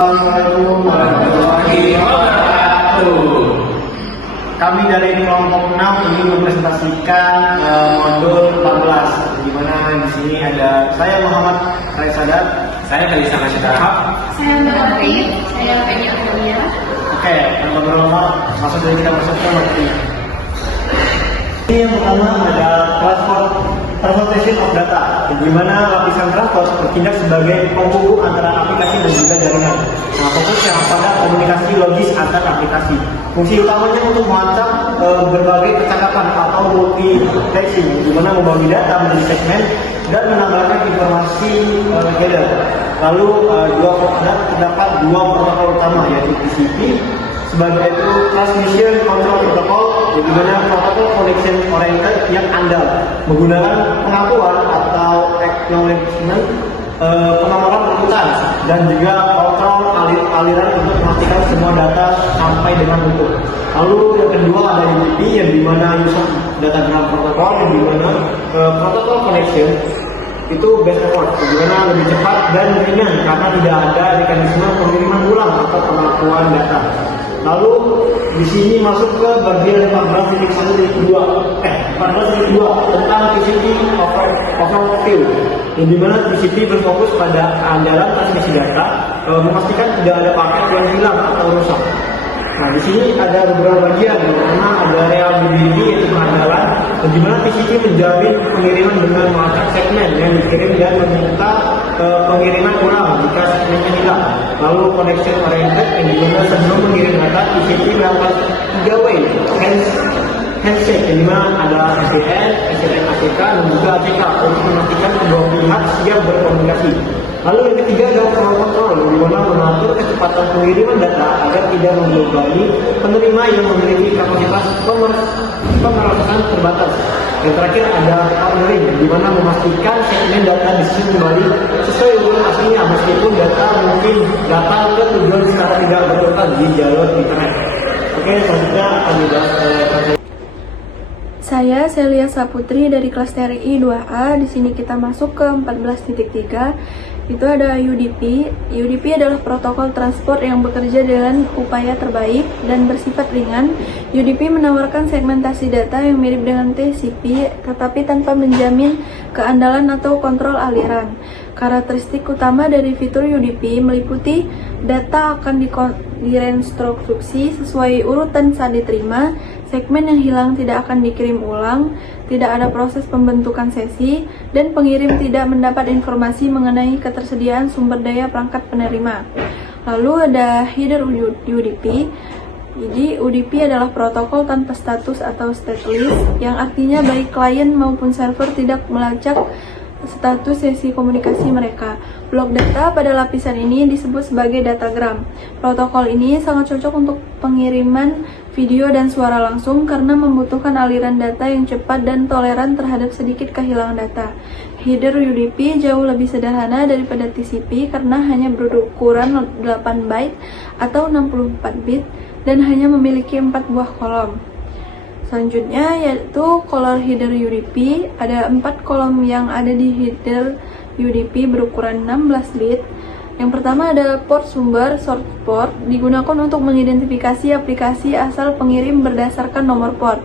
Assalamualaikum warahmatullahi wabarakatuh. Kami dari kelompok 6 ingin mempresentasikan modul 14. Di mana di sini ada saya Muhammad Raisadat, Saya Kalisa Masyarakat. Saya Mbak Arif, saya Penny Amelia. Oke, tanpa berlama, langsung saja kita masuk ke materi. Ini yang pertama ada transportation of data, di mana lapisan transport bertindak sebagai penghubung antara aplikasi dan juga jaringan. Nah, fokusnya pada komunikasi logis antar aplikasi. Fungsi utamanya untuk melacak berbagai percakapan atau multiplexing, di mana membagi data menjadi segmen dan menambahkan informasi header. Lalu terdapat dua protokol utama, yaitu TCP sebagai itu Transmission Control Protocol, di mana protokol connection oriented yang andal menggunakan pengakuan atau acknowledgement, penomoran urutan dan juga kontrol aliran untuk memastikan semua data sampai dengan utuh. Lalu yang kedua ada UDP, yang dimana user datagram protokol, yang dimana protokol connection itu best effort, di mana lebih cepat dan ringan karena tidak ada mekanisme pengiriman ulang atau pengakuan data. Lalu di sini masuk ke bagian 14.1.2 tentang TCP overview, di mana TCP berfokus pada andalan transmisi data, memastikan tidak ada paket yang hilang atau rusak. Nah, di sini ada beberapa bagian, yang pertama ada reliability, yaitu pengandalan, di mana TCP menjamin pengiriman dengan melacak segmen yang dikirim dan meminta pengiriman ulang jika segmennya hilang. Lalu connection oriented, yang dimana sebelum mengirim data TCP melakukan 3-way handshake, yang dimana ada SDN, SDN ACK, dan juga ACK untuk memastikan kedua pihak siap berkomunikasi. Lalu yang ketiga adalah flow control, di mana mengatur kecepatan pengiriman data agar tidak membebani penerima yang memiliki kapasitas pemrosesan terbatas. Yang terakhir ada partnering, di mana memastikan segmen data disusun kembali sesuai urutan aslinya meskipun data mungkin datang ke tujuan secara tidak berurutan di jalur internet. Oke, selanjutnya kami bahas Saya Celia Saputri dari kelas TRI 2A. Di sini kita masuk ke 14.3. Itu ada UDP. UDP adalah protokol transport yang bekerja dengan upaya terbaik dan bersifat ringan. UDP menawarkan segmentasi data yang mirip dengan TCP, tetapi tanpa menjamin keandalan atau kontrol aliran. Karakteristik utama dari fitur UDP meliputi data akan direkonstruksi sesuai urutan saat diterima, segmen yang hilang tidak akan dikirim ulang, tidak ada proses pembentukan sesi, dan pengirim tidak mendapat informasi mengenai ketersediaan sumber daya perangkat penerima. Lalu ada header UDP. Jadi UDP adalah protokol tanpa status atau stateless, yang artinya baik klien maupun server tidak melacak status sesi komunikasi mereka. Blok data pada lapisan ini disebut sebagai datagram. Protokol ini sangat cocok untuk pengiriman video dan suara langsung karena membutuhkan aliran data yang cepat dan toleran terhadap sedikit kehilangan data. Header UDP jauh lebih sederhana daripada TCP karena hanya berukuran 8 byte atau 64 bit dan hanya memiliki 4 buah kolom. Selanjutnya yaitu color header UDP. Ada 4 kolom yang ada di header UDP berukuran 16 bit. Yang pertama ada port sumber, source port, digunakan untuk mengidentifikasi aplikasi asal pengirim berdasarkan nomor port.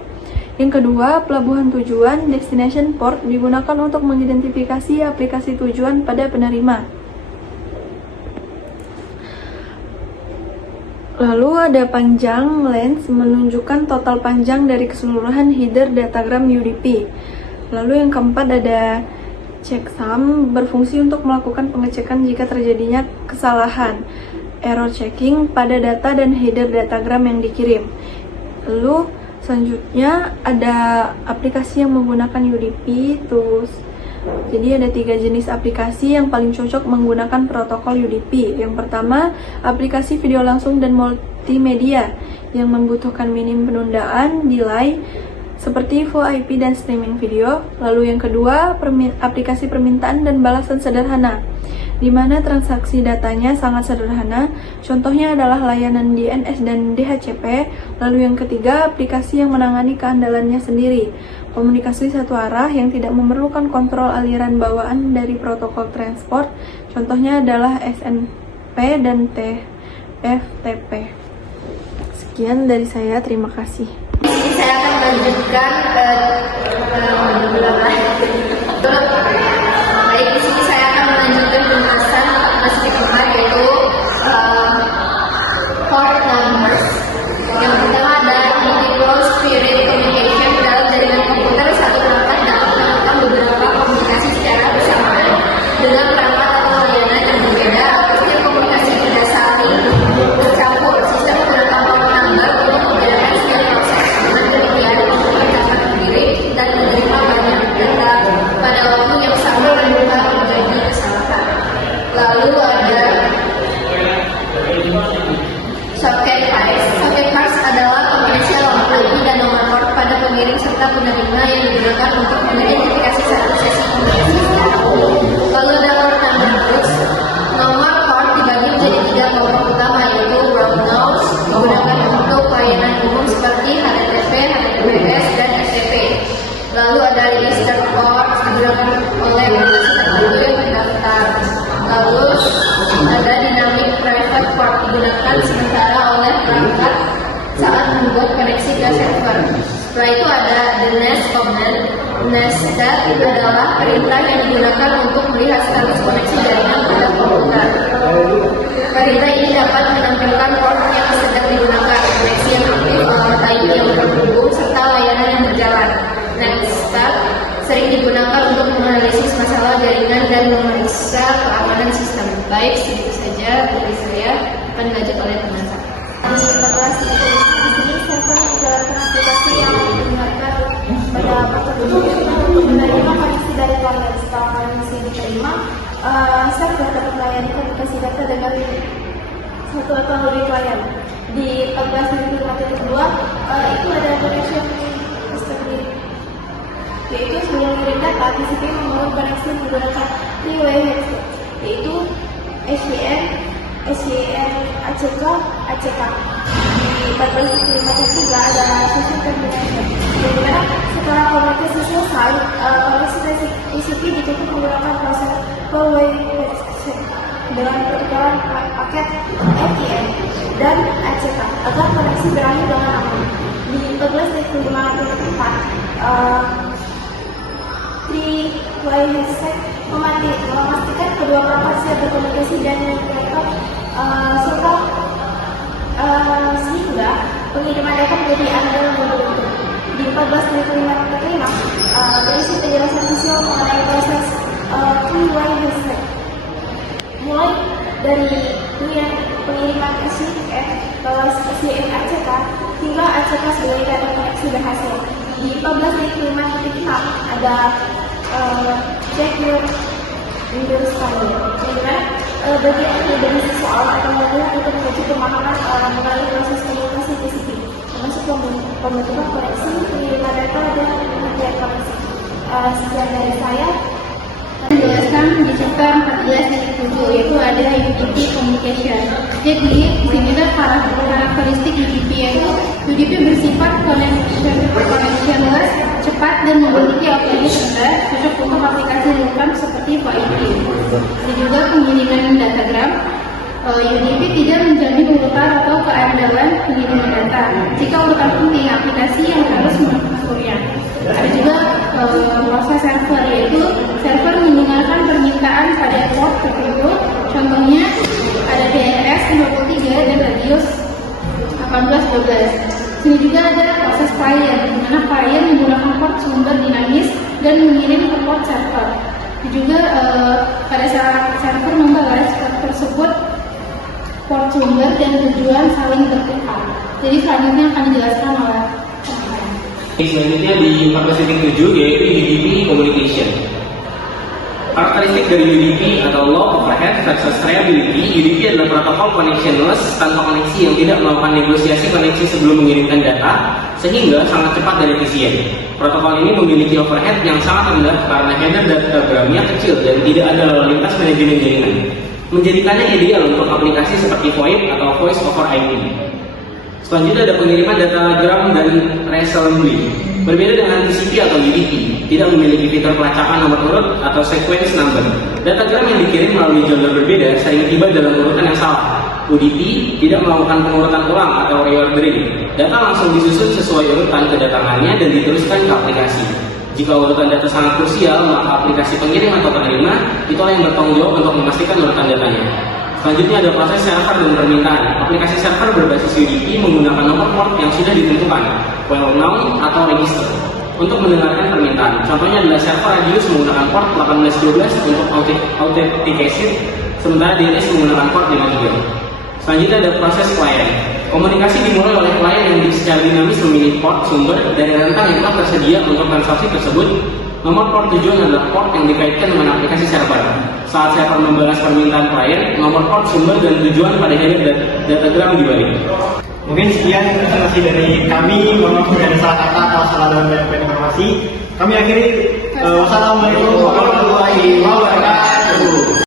Yang kedua, pelabuhan tujuan, destination port, digunakan untuk mengidentifikasi aplikasi tujuan pada penerima. Lalu ada panjang, length, menunjukkan total panjang dari keseluruhan header datagram UDP. Lalu yang keempat ada checksum, berfungsi untuk melakukan pengecekan jika terjadinya kesalahan, error checking pada data dan header datagram yang dikirim. Lalu selanjutnya ada aplikasi yang menggunakan UDP, tools. Jadi ada 3 jenis aplikasi yang paling cocok menggunakan protokol UDP. Yang pertama, aplikasi video langsung dan multimedia yang membutuhkan minim penundaan, delay, seperti VoIP dan streaming video. Lalu yang kedua, aplikasi permintaan dan balasan sederhana, di mana transaksi datanya sangat sederhana. Contohnya adalah layanan DNS dan DHCP. Lalu yang ketiga, aplikasi yang menangani keandalannya sendiri, komunikasi satu arah yang tidak memerlukan kontrol aliran bawaan dari protokol transport. Contohnya adalah HTTP dan TFTP. Sekian dari saya, terima kasih. Ini saya akan melanjutkan baik, di sini saya akan melanjutkan pembahasan aplikasi kedua, yaitu port numbers. Yang pertama ada Individual Spirit Communication. Dalam jaringan komputer, satu perangkat dapat melakukan beberapa komunikasi secara bersamaan dengan perangkat atau layanan yang berbeda. Sistem komunikasi tidak saling bercampur. Sistem menggunakan port number untuk membedakan setiap proses. Dengan demikian, komputer dapat mengirim dan menerima banyak data pada waktu yang sama tanpa terjadi kesalahan. Lalu ada socket pairs. Socket pairs adalah kombinasi nomor IP dan nomor port pada pengirim serta penerima yang digunakan untuk mengidentifikasi satu sesi komunikasi secara umum. Lalu ada port number groups. Nomor port dibagi menjadi 3 kelompok utama, yaitu route nodes digunakan untuk layanan umum seperti HTTP, HTTPS, dan FTP. Lalu ada register port digunakan oleh aplikasi tertentu yang terdaftar. Lalu ada dynamic private port digunakan sementara oleh perangkat saat membuat koneksi ke server. Setelah itu ada the nest command. Nested adalah perintah yang digunakan untuk melihat status koneksi jaringan pada komputer. Perintah ini dapat menampilkan port yang sedang digunakan, koneksi yang aktif, alamat IP yang terhubung, serta layanan yang berjalan. Netstat sering digunakan untuk menganalisis masalah jaringan dan memeriksa keamanan sistem. Baik, segitu saja dari saya, akan dilanjut oleh teman saya. Di kelas di sini server menjalankan aplikasi yang digunakan pada proses untuk menerima koneksi dari klien. Setelah koneksi diterima, server dapat melayani komunikasi data dengan satu atau lebih klien. Di 14.5.2 itu ada connection history, yaitu sebelum mengirim data, TCP membangun koneksi menggunakan three-way headset, yaitu SYN, ACK, ACK. Di 14.5.3 ada session termination, dimana setelah komunikasi selesai, koneksi TCP ditutup menggunakan proses four-way headset dengan pertukaran paket FIN dan ACK agar koneksi berakhir dengan aman. Di 14.5.4 three-way headset memastikan kedua perangkat siap berkomunikasi dan mereka serta sehingga pengiriman data menjadi andal berbentuk. Di 14.5.5 berisi penjelasan visual mengenai proses three-way headset, mulai dari pengiriman SYN balas SYN ACK hingga ACK sebagai data koneksi berhasil. Di 14.5.6 ada check your Windows Standard, dimana bagian ini dari soal atau modul untuk menuju pemahaman mengenai proses komunikasi TCP, termasuk pembentukan koneksi, pengiriman data, dan pengertian koneksi. Sekian dari saya. Menjelaskan di chapter 14.7, yaitu ada UDP communication. Jadi di sini ada karakteristik UDP, yaitu UDP bersifat connectionless, cepat dan memiliki aplikasi rendah, cocok untuk aplikasi real-time seperti VoIP. Ada juga pengiriman datagram. UDP tidak menjamin urutan atau keandalan pengiriman data. Jika urutan penting, aplikasi yang harus mengaturnya. Ada juga proses server, yaitu server mendengarkan permintaan pada port tertentu. Contohnya ada DNS 53 dan radius 1812. Sini juga ada proses klien, di mana klien menggunakan port sumber dinamis dan mengirim ke port server. Juga pada saat server membalas port tersebut, port sumber dan tujuan saling tertukar. Jadi selanjutnya akan dijelaskan oleh selanjutnya di 14.7 yaitu UDP communication. Karakteristik dari UDP atau low overhead versus reliability. UDP adalah protokol connectionless tanpa koneksi yang tidak melakukan negosiasi koneksi sebelum mengirimkan data, sehingga sangat cepat dan efisien. Protokol ini memiliki overhead yang sangat rendah karena header datagramnya kecil dan tidak ada lalu lintas manajemen jaringan, menjadikannya ideal untuk aplikasi seperti VoIP atau Voice over IP. Selanjutnya ada pengiriman datagram dan reassembly. Berbeda dengan TCP atau UDP, tidak memiliki fitur pelacakan nomor urut atau sequence number. Datagram yang dikirim melalui jalur berbeda sering tiba dalam urutan yang salah. UDP tidak melakukan pengurutan ulang atau reordering. Data langsung disusun sesuai urutan kedatangannya dan diteruskan ke aplikasi. Jika urutan data sangat krusial, maka aplikasi pengirim atau penerima itulah yang bertanggung jawab untuk memastikan urutan datanya. Selanjutnya ada proses server dan permintaan. Aplikasi server berbasis UDP menggunakan nomor port yang sudah ditentukan, well known atau register, untuk mendengarkan permintaan. Contohnya adalah server Radius menggunakan port 1812 untuk authentication, sementara DNS menggunakan port 53. Selanjutnya ada proses client. Komunikasi dimulai oleh klien yang secara dinamis memilih port sumber dari rentang yang telah tersedia untuk transaksi tersebut. Nomor port tujuan adalah port yang dikaitkan dengan aplikasi server. Saat server membalas permintaan klien, nomor port sumber dan tujuan pada header datagram dibalik. Mungkin sekian informasi dari kami. Mohon maaf jika ada salah kata atau salah dalam penyampaian informasi. Kami akhiri. Wassalamualaikum warahmatullahi wabarakatuh.